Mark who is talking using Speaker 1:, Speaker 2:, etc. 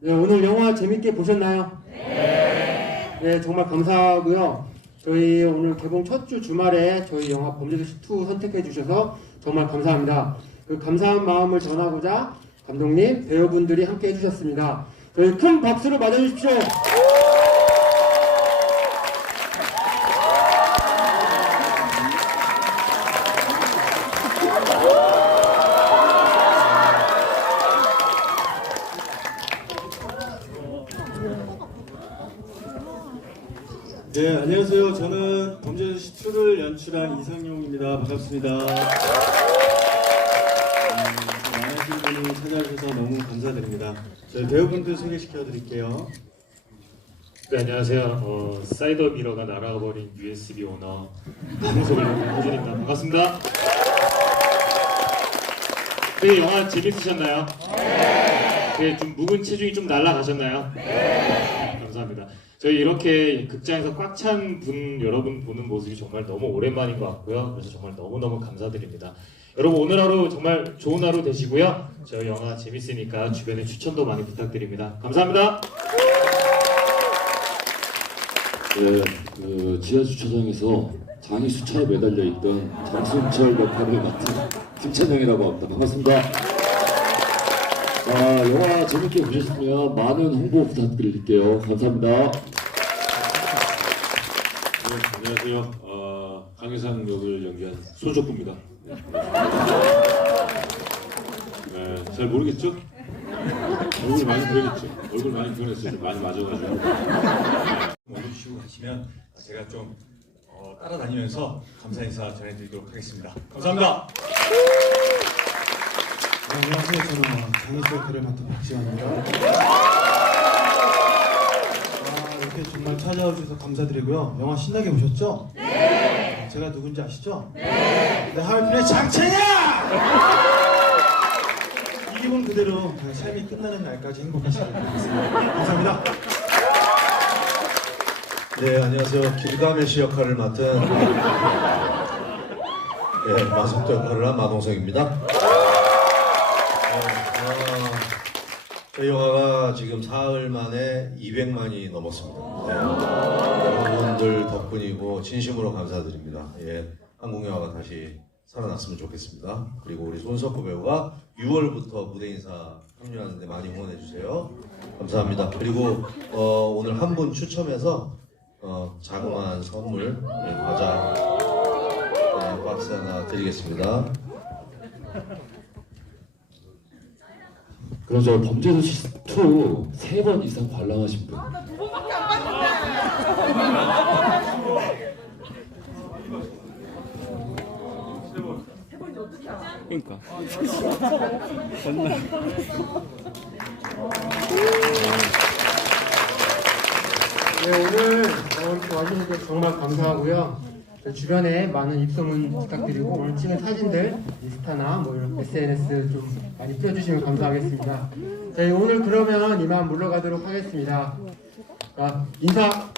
Speaker 1: 네, 오늘 영화 재밌게 보셨나요? 네. 네, 정말 감사하고요. 저희 오늘 개봉 첫 주 주말에 저희 영화 범죄도시 2 선택해 주셔서 정말 감사합니다. 그 감사한 마음을 전하고자 감독님, 배우분들이 함께 해주셨습니다. 저희 큰 박수로 맞아주십시오.
Speaker 2: 네, 안녕하세요. 저는 범죄도시 2를 연출한 이상용입니다. 반갑습니다. 음, 많으신 분이 찾아주셔서 너무 감사드립니다. 저희 배우분들 소개시켜 드릴게요.
Speaker 3: 네, 안녕하세요. 어, 사이더 미러가 날아가버린 USB 오너 방송을 호준입니다. 반갑습니다. 네, 영화 재밌으셨나요? 네. 좀 묵은 체중이 좀 날아가셨나요? 네. 감사합니다. 저희 이렇게 극장에서 꽉 찬 분 여러분 보는 모습이 정말 너무 오랜만인 것 같고요. 그래서 정말 너무너무 감사드립니다. 여러분 오늘 하루 정말 좋은 하루 되시고요. 저희 영화 재밌으니까 주변에 추천도 많이 부탁드립니다. 감사합니다.
Speaker 4: 네, 그 지하 주차장에서 장이 수차에 매달려 있던 장순철 역할을 맡은 김찬영이라고 합니다. 반갑습니다. 아, 영화 재밌게 보셨으면 많은 홍보 부탁드릴게요. 감사합니다.
Speaker 5: 네, 안녕하세요. 어, 강혜상 역을 연기한 소족구입니다. 네, 잘 모르겠죠? 얼굴 많이 변했죠? 얼굴 많이 변했어요. 좀 많이 맞아가지고.
Speaker 6: 올려주시고 가시면 제가 좀 어, 따라다니면서 감사 인사 전해드리도록 하겠습니다. 감사합니다.
Speaker 2: 네, 안녕하세요. 저는 장희수 역할을 맡은 박지환입니다. 아, 이렇게 정말 찾아오셔서 감사드리고요. 영화 신나게 보셨죠? 네! 제가 누군지 아시죠? 네! 내 하얼빈의 장채야! 이 기분 그대로 삶이 끝나는 날까지 행복하시길 바라겠습니다. 감사합니다.
Speaker 7: 네, 안녕하세요. 길가메시 역할을 맡은 네, 마석도 역할을 한 마동석입니다. 저희 영화가 지금 사흘 만에 200만이 넘었습니다. 네, 여러분들 덕분이고 진심으로 감사드립니다. 예, 한국 영화가 다시 살아났으면 좋겠습니다. 그리고 우리 손석구 배우가 6월부터 무대 인사 합류하는데 많이 응원해 주세요. 감사합니다. 그리고 어, 오늘 한 분 추첨해서 어, 자그마한 선물 네, 과자 네, 박스 하나 드리겠습니다.
Speaker 4: 그럼 저 범죄도시 2세 번 이상 관람하신 분.
Speaker 1: 네, 오늘 어, 이렇게 와주셔서 정말 감사하고요. 저 주변에 많은 입소문 부탁드리고 오늘 찍은 사진들 인스타나 뭐 이런 SNS 좀 많이 뿌려주시면 감사하겠습니다. 저희 오늘 그러면 이만 물러가도록 하겠습니다. 자, 인사